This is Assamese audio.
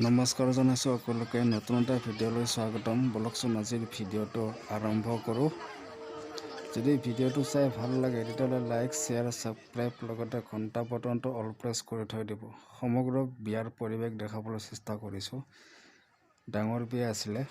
নমস্কাৰ জনাইছোঁ সকলোকে নতুন এটা ভিডিঅ'লৈ স্বাগতম। বলকচোন আজিৰ ভিডিঅ'টো আৰম্ভ কৰোঁ। যদি ভিডিঅ'টো চাই ভাল লাগে তেতিয়াহ'লে লাইক, শ্বেয়াৰ, ছাবস্ক্ৰাইব লগতে ঘণ্টা বটনটো অল প্ৰেছ কৰি থৈ দিব। সমগ্ৰ বিয়াৰ পৰিৱেশ দেখাবলৈ চেষ্টা কৰিছোঁ। ডাঙৰ বিয়া আছিলে,